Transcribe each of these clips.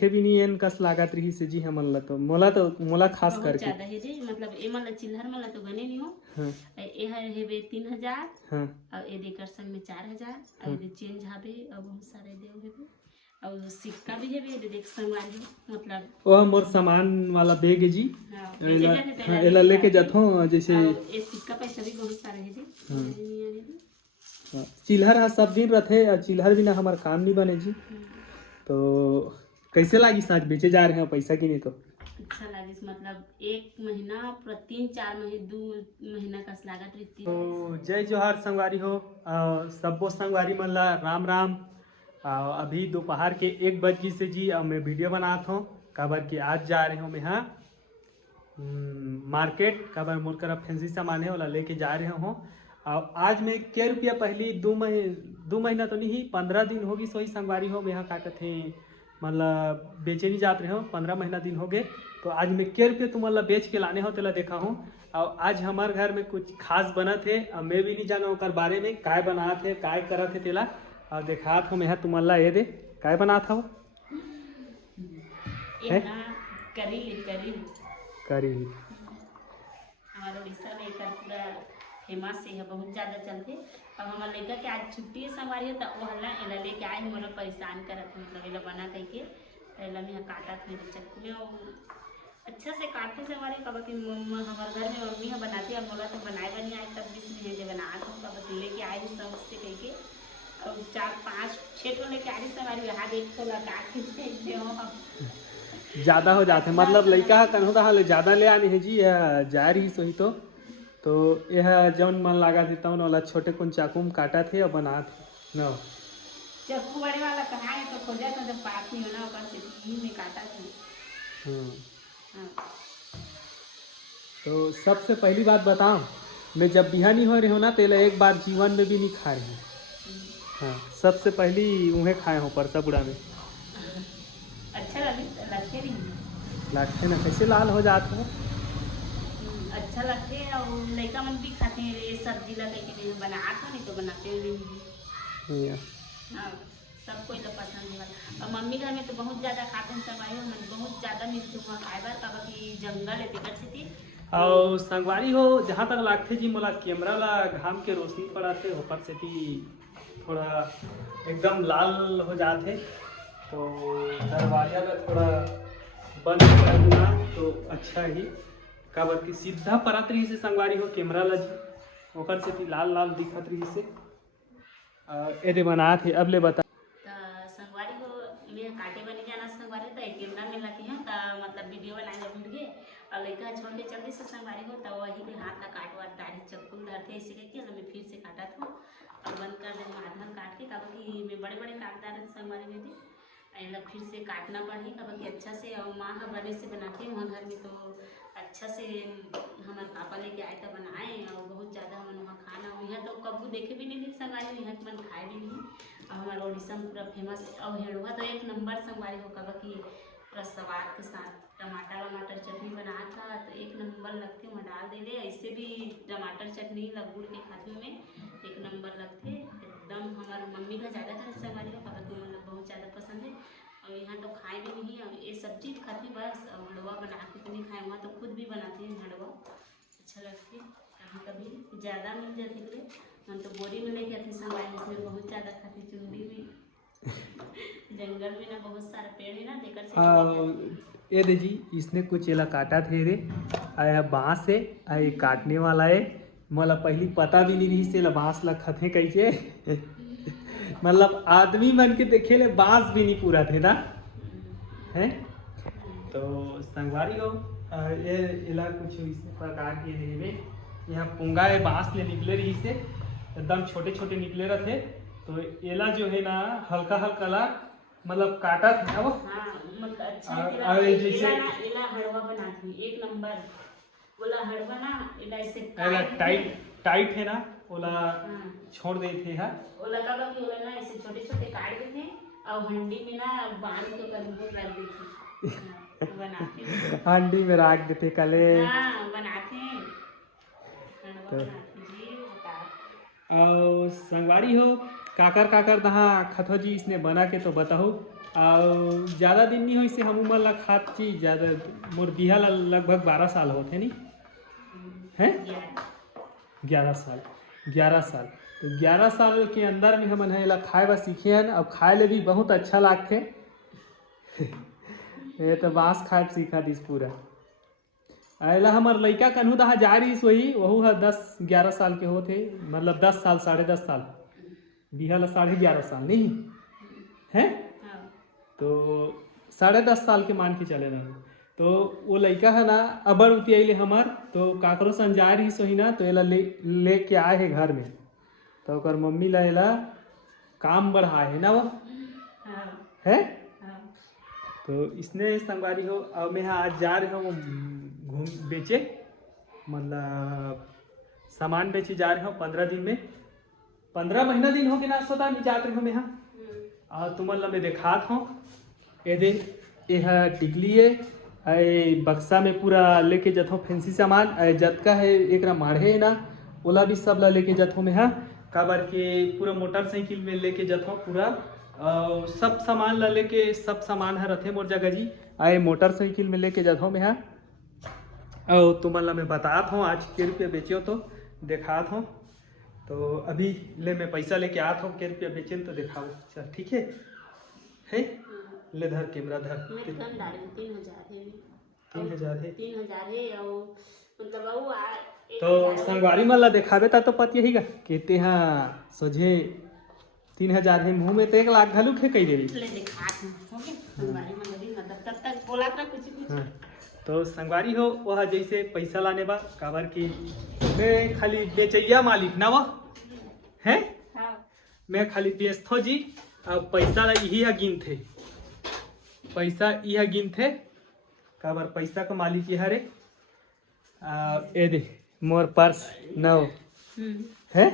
के भी नहीं एन कस लागत रही से जी हमन ला तो मोला खास बहुत करके ज्यादा है जी, मतलब ए मन ला चिल्हर मन ला तो बने नहीं हो। हाँ ए हर हेबे 3000 हाँ और ए देकर संग में 4000 और हाँ ये चेंज हाबे और बहुत सारे देव हेबे और सिक्का भी हेबे ये देख संगवारी हो मतलब। वो मोर सामान वाला बैग है जी। हाँ बेचे एला जाते हाँ तेला एला लेके जाते जाथो जैसे और ये सिक्का पैसा भी बहुत सारे है जी। हाँ नहीं आने दी। हाँ, चिल्हर हा सब दिन रहते और चिल्हर बिना हमार काम नहीं बने जी। तो कैसे लागी आज बेचे जा रहे हैं पैसा की नहीं तो अच्छा लगे मतलब एक महीना पूरा 3-4 महीने 2 महीना का लागत रहती तो है। जय जोहार संगवारी हो सबो संगवारी मन ला राम राम। अभी दोपहर के 1 बज से जी मैं वीडियो बनात हूँ काबर कि आज जा रहे हूँ मैं हाँ मार्केट काबर मोर करा फैंसी सामान है वाला लेके जा रहे हूँ। और आज मैं क्या रुपया पहली 2 महीना तो नहीं 15 दिन होगी सोई संगवारी हो मैं यहाँ काटत थे मतलब बेचे नहीं जाते रहे हो 15 महीना दिन हो गए। तो आज मैं क्या रुपये तुम मतलब बेच के लाने हो तेला देखा हूँ। और आज हमारे घर में कुछ खास बना थे और मैं भी नहीं जाना ओकर बारे में काय बना थे काय करा थे तेला और देखा था मैं तुम ये दे काय बना था वो ये है ना करी करी हमारे उड़ीसा में एक पूरा फेमस है बहुत ज़्यादा चलते। अब हमारे लड़का के आज छुट्टी है संगवारी हो तो वो हल्ला एला लेके आए हैं मतलब परेशान करत मतलब एला बना कह के एला में काटा था मेरे चक्कू में और अच्छा से काटते से हमारे कब कि हमारे घर में मम्मी है बनाती है बोला तो बनाए बनी आए तब भी नहीं जो बना तो कब लेके आए हैं सब से कह के और 4-5-6 तो लेके आ रही हमारी हाथ एक तो लगा के फेंक दे हम ज़्यादा हो जाते मतलब लड़का कन्हो कहाँ ले ज़्यादा ले आने है जी जा रही सोही तो यह जौन मन लगा थी तौन वाला छोटे कुन चाकू में काटा थे और बना थे न चक्कू बड़े वाला कहाँ है तो खोजा था जब पास नहीं होना ऊपर से घी में काटा था। हाँ। हाँ तो सबसे पहली बात बताऊं मैं जब बिहानी हो रही हूँ ना तेला एक बार जीवन में भी नहीं खा रही हूँ। हाँ सबसे पहली उन्हें खाए हूँ परसा बुढ़ा में अच्छा लगते नहीं। लगते ना कैसे लाल हो जाते हो। अच्छा लगते हैं और लड़का मन भी खाते हैं ये सब्जी लगा के बनाते नहीं तो बनाते नहीं। या। हाँ सबको तो पसंद है और मम्मी घर में तो बहुत ज़्यादा खाते हैं सब आयो मन बहुत ज़्यादा मिलती हुआ फाइबर का बाकी जंगल है टिकट से थी और संगवारी हो जहाँ तक लागते जी मोला कैमरा ला घाम के रोशनी पड़ाते ऊपर से भी थोड़ा एकदम लाल हो जाते तो दरवाजा का थोड़ा बंद कर देना तो अच्छा ही काबर की सीधा परत रही से संगवारी हो कैमरा ला जी ऊपर से भी लाल लाल दिखत रही से एदे बना थे अब ले बता संगवारी को मैं काटे बनी जाना संगवारी तो एक कैमरा में लगे हैं तो मतलब वीडियो बनाए भूल गए और लड़का छोड़ के जल्दी से संगवारी हो तो वही के हाथ का काट वाट दाढ़ी चक्कू धरते ऐसे करके मैं फिर से काटा था और बंद कर दे आधा काट के कब कि मैं बड़े बड़े काटदार संगवारी में थे अलग फिर से काटना पड़ी कब कि अच्छा से और माँ का बने से बनाते हैं वहाँ घर में तो अच्छा से हमारे पापा लेके आए तो बनाए और बहुत ज़्यादा हम वहाँ खाना यहाँ तो कबू देखे भी नहीं थी संगवारी यहाँ मन खाए भी नहीं और हमारा उड़ीसा में पूरा फेमस और हेड़ुआ तो एक नंबर संगवारी हो कब कि पूरा सवाद के साथ टमाटर चटनी बना था तो एक नंबर लगते वहाँ डाल दे ले ऐसे भी टमाटर चटनी लगुड़ के खाते में एक नंबर लगते एकदम हमारे मम्मी का ज़्यादा था संगवारी हो कब कि मतलब बहुत ज़्यादा पसंद है और यहाँ तो खाए भी नहीं और ये सब्जी खाती बस और हलवा बना के तो नहीं खाए वहाँ तो खुद भी बनाते हैं हलवा अच्छा लगते कभी कभी ज़्यादा मिल जाती है हम तो बोरी में लेके आते संगवारी इसमें बहुत ज़्यादा खाती चुंडी में जंगल में ना बहुत सारा पेड़ है ना देकर से ये दे जी इसने कुछ एला काटा थे रे आया बांस है आए काटने वाला है मला पहली पता भी नहीं रही से बांस ला खथे कैसे मतलब आदमी मन के देखे ले बांस भी नहीं पूरा थे ना है तो संगवारी हो ये इला कुछ इस प्रकार के रेवे यहाँ पुंगा है बांस ले निकले रही से एकदम छोटे छोटे निकले रहते तो एला जो है ना हल्का हल्का ला मतलब काटा था वो हाँ मतलब अच्छा जैसे इला हलवा बनाती एक नंबर बोला हलवा ना इला ऐसे टाइट टाइट है ना ओला छोड़ दे थे हा ओला का कि ओला ना ऐसे छोटे छोटे काट देते और हंडी में ना बांध के कद्दू रख देते बनाते हंडी में रख देते कले हाँ बनाते हैं तो संगवारी हो काकर काकर दहा खथो जी इसने बना के तो बताओ और ज़्यादा दिन नहीं हो से हम मन ला खात चीज ज़्यादा मोर बिहा ला लगभग 12 साल होते नहीं हैं 11 साल 11 साल तो 11 साल के अंदर में हमन है ला खाए बर सीखे हन और खाए ले भी बहुत अच्छा लागथे ये तो बांस खाए सीखा दिस पूरा अला हमार लड़का कन्हू दहा जा रहीस वही वहू है 10-11 साल के होते मतलब 10 साल 10.5 साल बिहा ला 11.5 साल नहीं हैं तो 10.5 साल के मान के चले ना तो वो लड़का है ना अबर उती अले हमार तो काकरो सन जा रही सोही ना तो एला ले के आए है घर में तो ओकर मम्मी ला एला काम बढ़ाए है ना वो है तो इसने संगवारी हो अब मैं आज जा रहे हूँ घूम बेचे मतलब सामान बेचे जा रहे हो 15 दिन में 15 महीना दिन हो गए ना सोता मैं जात रही हूँ मैं यहाँ और तुम मैं देखात हूँ ये दे यह टिकली है ऐ बक्सा में पूरा लेके जत हूँ फैंसी सामान जतका है एक माढ़े है ना ओला भी सब ला लेके जत हूँ मैं यहाँ काबर के पूरा मोटरसाइकिल में लेके जत हूँ पूरा सब सामान ला लेके सब सामान है रथे मोर जगह जी आए मोटरसाइकिल में लेके जत हूँ मैं यहाँ और तुम्हारा मैं बतात हूँ आज के रुपये बेचियो तो देखात हूँ तो अभी ले मैं पैसा लेके आत हूँ के रुपया बेचे तो दिखाओ चल ठीक है ले धर कैमरा धर 3,000 है 3,000 है और मतलब तो संगवारी मन ला देखाबे तो पत यही का कहते हाँ सोझे 3,000 है मुँह में तो 1 लाख घलू खे कही देवी हाँ तो संगवारी हो वह जैसे पैसा लाने बा काबर की मैं खाली बेचैया मालिक ना वो हैं मैं खाली बेचथो जी अब पैसा यही है गिन थे पैसा यह गिन थे काबर पैसा का मालिक यह रे ए दे मोर पर्स न है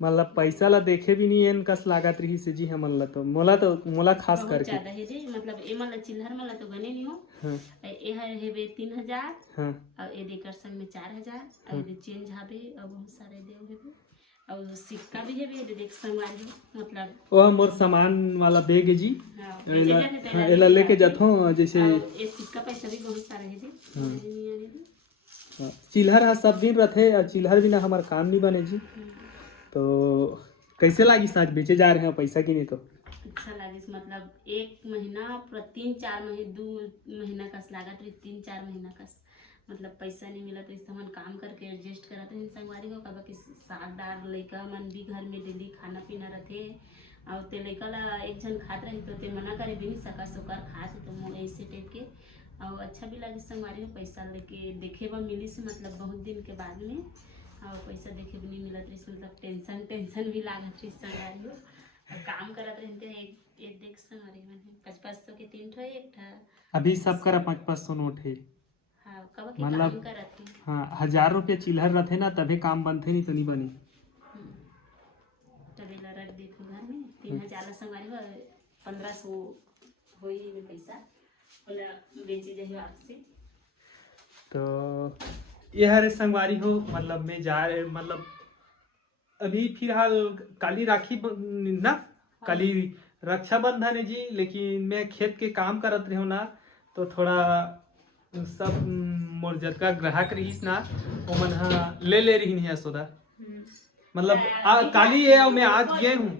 मतलब पैसा ला देखे भी नहीं एन कस लागत रही से जी हमन ला तो मोला खास करके ज्यादा है जी मतलब ए मन ला चिल्हर मन ला तो गने नहीं हो ए हेबे 3,000 हां और ए देकर संग में 4,000 और ए चेंज हाबे और बहुत सारे देव हेबे और सिक्का भी हेबे देख संगवारी मतलब ओ मोर सामान वाला बैग है जी एला लेके जाथो जैसे ए सिक्का पैसा भी बहुत सारे है जी चिल्हर सब दिन रहते और चिल्हर बिना हमार काम नहीं बने जी तो कैसे लागी आज बेचे जा रहे हैं पैसा की नहीं तो अच्छा लागी मतलब 1 महीना पूरा 3-4 महीने 2 महीना का लागत रही 3-4 महीना का मतलब पैसा नहीं मिला तो इस हम काम करके एडजस्ट करते हैं संगवारी हो कब कि साग दाल लड़का मन भी घर में डेली खाना पीना रहते और ते लड़का ला एक जन खात रही तो ते मना करे भी नहीं सका सोकर खात तो ऐसे टाइप के और अच्छा भी लगी संगवारी हो पैसा लेके देखे बा मिली से मतलब बहुत दिन के बाद में और पैसा देखे भी नहीं मिलत रही मतलब टेंशन भी लागत रही संगवारी हो काम करत रहते एक देख संगवारी मन 500 के 3 ठो एक ठा अभी सब करा 500 नोट है हाँ कब के मतलब काम करत है हाँ 1,000 रुपये चिल्हर रहते ना तभी काम बनते नहीं तो नहीं बनी तभी ला रख देखो घर में 3,000 संगवारी हो 1,500 होई में पैसा बोला बेची जाए आपसे तो यह रे संगवारी हो मतलब मैं जा रहे मतलब अभी फिलहाल काली राखी ना काली रक्षाबंधन है जी लेकिन मैं खेत के काम करत रही हूँ ना तो थोड़ा सब मोर जतका ग्राहक रहीस ना वो मन ले रही है सोदा मतलब काली है और मैं आज गए हूँ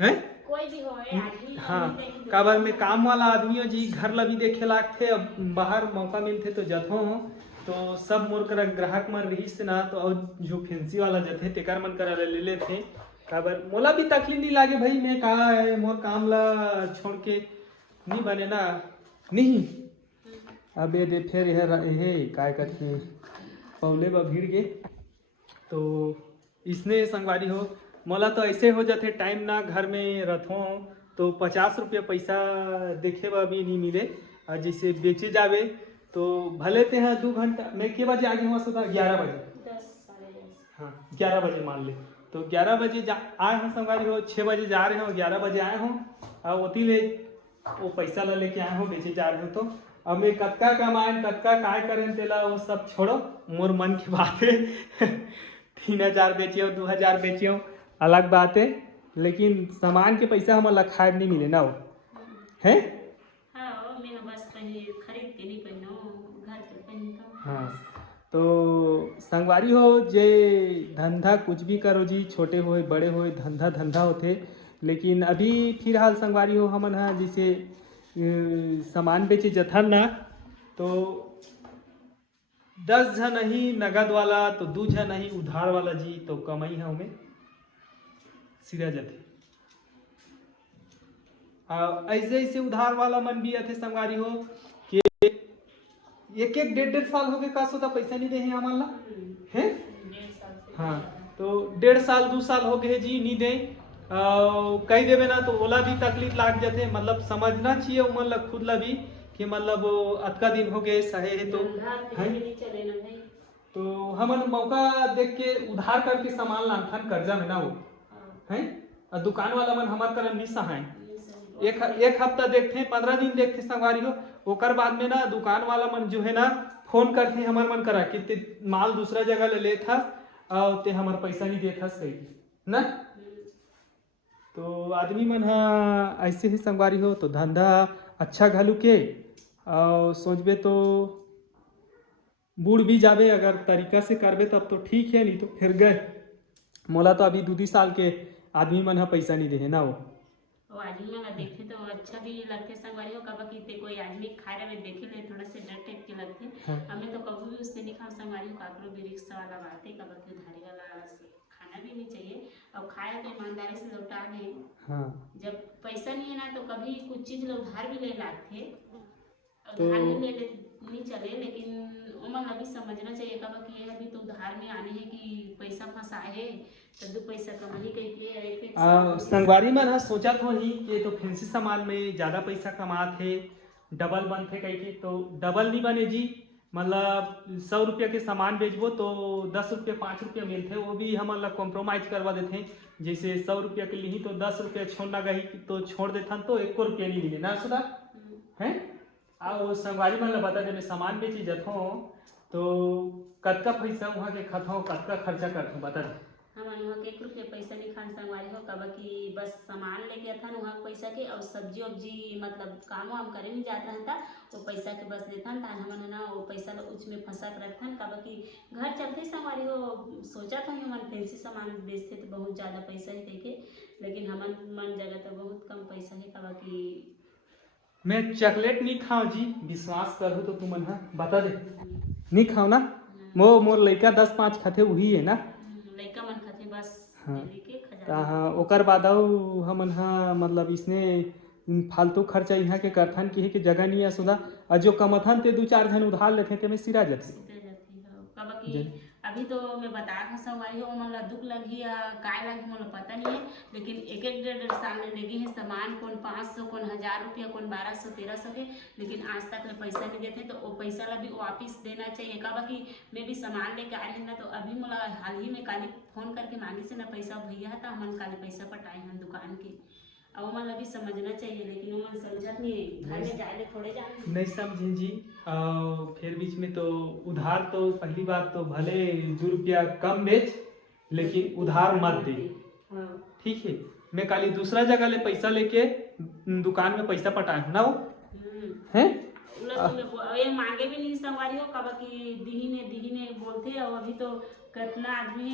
हैं कोई भी हो आदमी हाँ काबर में काम वाला आदमी हो जी घर ला भी देखे लागथे अब बाहर मौका मिलते तो जथो तो सब मोर कर ग्राहक मन रहीस ना तो और जो फैंसी वाला जथे तेकर मन करा ले लेथे काबर मोला भी तकलीफ नहीं लागे भाई मैं कहा है मोर काम ला छोड़ के नहीं बने ना नहीं अब ये दे फिर यह काय करते पौले बा भीड़ गे तो इसने संगवारी हो मोला तो ऐसे हो जाते टाइम ना घर में रथों तो 50 रुपया पैसा देखे बा भी नहीं मिले और जैसे बेचे जावे तो भले ते हैं 2 घंटा मैं के बजे आगे हुआ सोता 11 बजे 10 हाँ 11 बजे मान ले तो 11 बजे आए हैं संगवारी हो 6 बजे जा रहे हो 11 बजे आए हो और उती ले वो पैसा ला लेके आए हो बेचे जा रहे हो तो अब मैं कतका कमाएं कतका काय करें तेला वो सब छोड़ो मोर मन की बात है 3,000 बेचियो 2,000 बेचियो अलग बात है लेकिन सामान के पैसा हमला खाए नहीं मिले ना वो है। हाँ मैं बस पहले खरीद के नहीं पहनो घर पे पहनता। हाँ तो संगवारी हो जे धंधा कुछ भी करो जी, छोटे होए बड़े होए धंधा धंधा होते। लेकिन अभी फिलहाल संगवारी हो हमन हा जैसे सामान बेचे जथन ना, तो 10 जन ही नगद वाला तो 2 जन ही उधार वाला जी, तो कमाई है हमें सिरा जाते। ऐसे ऐसे उधार वाला मन भी आते संगवारी हो कि एक एक 1.5 साल हो गए का सोता पैसा नहीं दे हैं हमारे ला है। 1.5 साल से हाँ तो 1.5 साल 2 साल हो गए जी नहीं दे कही देवे ना तो ओला भी तकलीफ लाग जाते। मतलब समझना चाहिए उमन ला खुद ला भी कि मतलब अतका दिन हो गए सहे है तो है। नहीं चले ना भाई। तो हमन मौका देख के उधार करके सामान लाथन कर्जा में ना हो है। और दुकान वाला मन हमार करन नहीं सहाय। एक हफ्ता देखते 15 दिन देखते संगवारी हो, ओकर बाद में ना दुकान वाला मन जो है ना फोन करते हमार मन करा कि ते माल दूसरा जगह ले लेता और ते हमार पैसा नहीं देता सही ना। तो आदमी मन हा ऐसे ही संगवारी हो तो धंधा अच्छा घालू के और सोचबे तो बूढ़ भी जाबे अगर तरीका से करबे तब तो ठीक है, नहीं तो फिर गए मोला तो अभी 2 साल के आदमी मन हा पैसा नहीं दे ना वो आदमी वाला देखे तो अच्छा भी लगते संगवारी हो कब कि कोई आदमी खाए रहे देखे ले थोड़ा से डर टाइप के लगते। हाँ। हमें तो कभी भी उससे नहीं खाओ संगवारी हो काकरो भी रिक्शा वाला बात है कब कि उधारी वाला खाना भी नहीं चाहिए और खाए तो ईमानदारी से लौटा दें। हाँ जब पैसा नहीं है ना तो कभी कुछ चीज लोग उधार भी ले लाते तो उधार भी ले नहीं चले, लेकिन उमन अभी समझना चाहिए कब कि ये अभी तो उधार में आने है कि पैसा फंसाए है तो 2 पैसा कमाई करके संगवारी मन हा सोचा तो ही कि तो फैंसी सामान में ज़्यादा पैसा कमाते थे डबल बनते कह के, तो डबल नहीं बने जी। मतलब 100 रुपया के सामान बेचबो तो 10 रुपया 5 रुपया मिलते, वो भी हम कॉम्प्रोमाइज करवा देते। जैसे 100 रुपया के लिए तो 10 रुपया छोड़ना गई तो छोड़ देथन तो 1 रुपया नहीं मिले ना सुधा है। और संगवारी मन ला बता दे सामान बेची जथो तो कतका पैसा वहाँ के खथो कतका खर्चा करथो बता दे। हमारे वहाँ 1 रुपया पैसा नहीं खान संगवारी हो कब कि बस सामान लेके अथन वहाँ पैसा के और सब्जी वब्जी मतलब काम वाम करे नहीं जाता रहता वो पैसा के बस देथन था हमन ना वो पैसा उसमें फंसा के रखथन कब कि घर चलते संगवारी हो। सोचा था हमारे फैंसी सामान बेचते तो बहुत ज़्यादा पैसा ही देखे, लेकिन हमन मन जगह तो बहुत कम पैसा है कब कि मैं चॉकलेट नहीं खाओ जी, विश्वास करो तो तुम हा बता दे नहीं खाओ ना। मोर लड़का 10-5 खाते वही है ना लड़का मन खाते बस हाँ। लेके खजा हाँ ओकर बाद हमन हा मतलब इसने फालतू खर्चा यहाँ के करथन की जगह नहीं है सुधा और जो कमथन ते 2-4 जन उधार लेते ते में सिरा जाते कब कि अभी तो मैं बता संगवारी हो मतलब दुख लगी या काय लगी मतलब पता नहीं है, लेकिन 1-1 साल में लगी है सामान कौन 500 कौन 1000 रुपया कौन 1200-1300 के, लेकिन आज तक ले पैसा नहीं देते तो वो पैसा ला भी वापिस देना चाहिए। कब कि मैं भी सामान लेके आ रही ना तो अभी मला हाल ही में काली फोन करके मांगी से ना पैसा भैया था हमन काली पैसा पटाए हम दुकान के और मन अभी समझना चाहिए, लेकिन मन समझत नहीं घर में जाए थोड़े जाने नहीं समझे जी। फिर बीच में तो उधार तो पहली बात तो भले 2 रुपया कम बेच लेकिन उधार मत दे ठीक है। मैं काली दूसरा जगह ले पैसा लेके दुकान में पैसा पटाए हूँ ना वो है ये मांगे भी नहीं संगवारी हो कब कि दीही ने बोलते और अभी तो कितना आदमी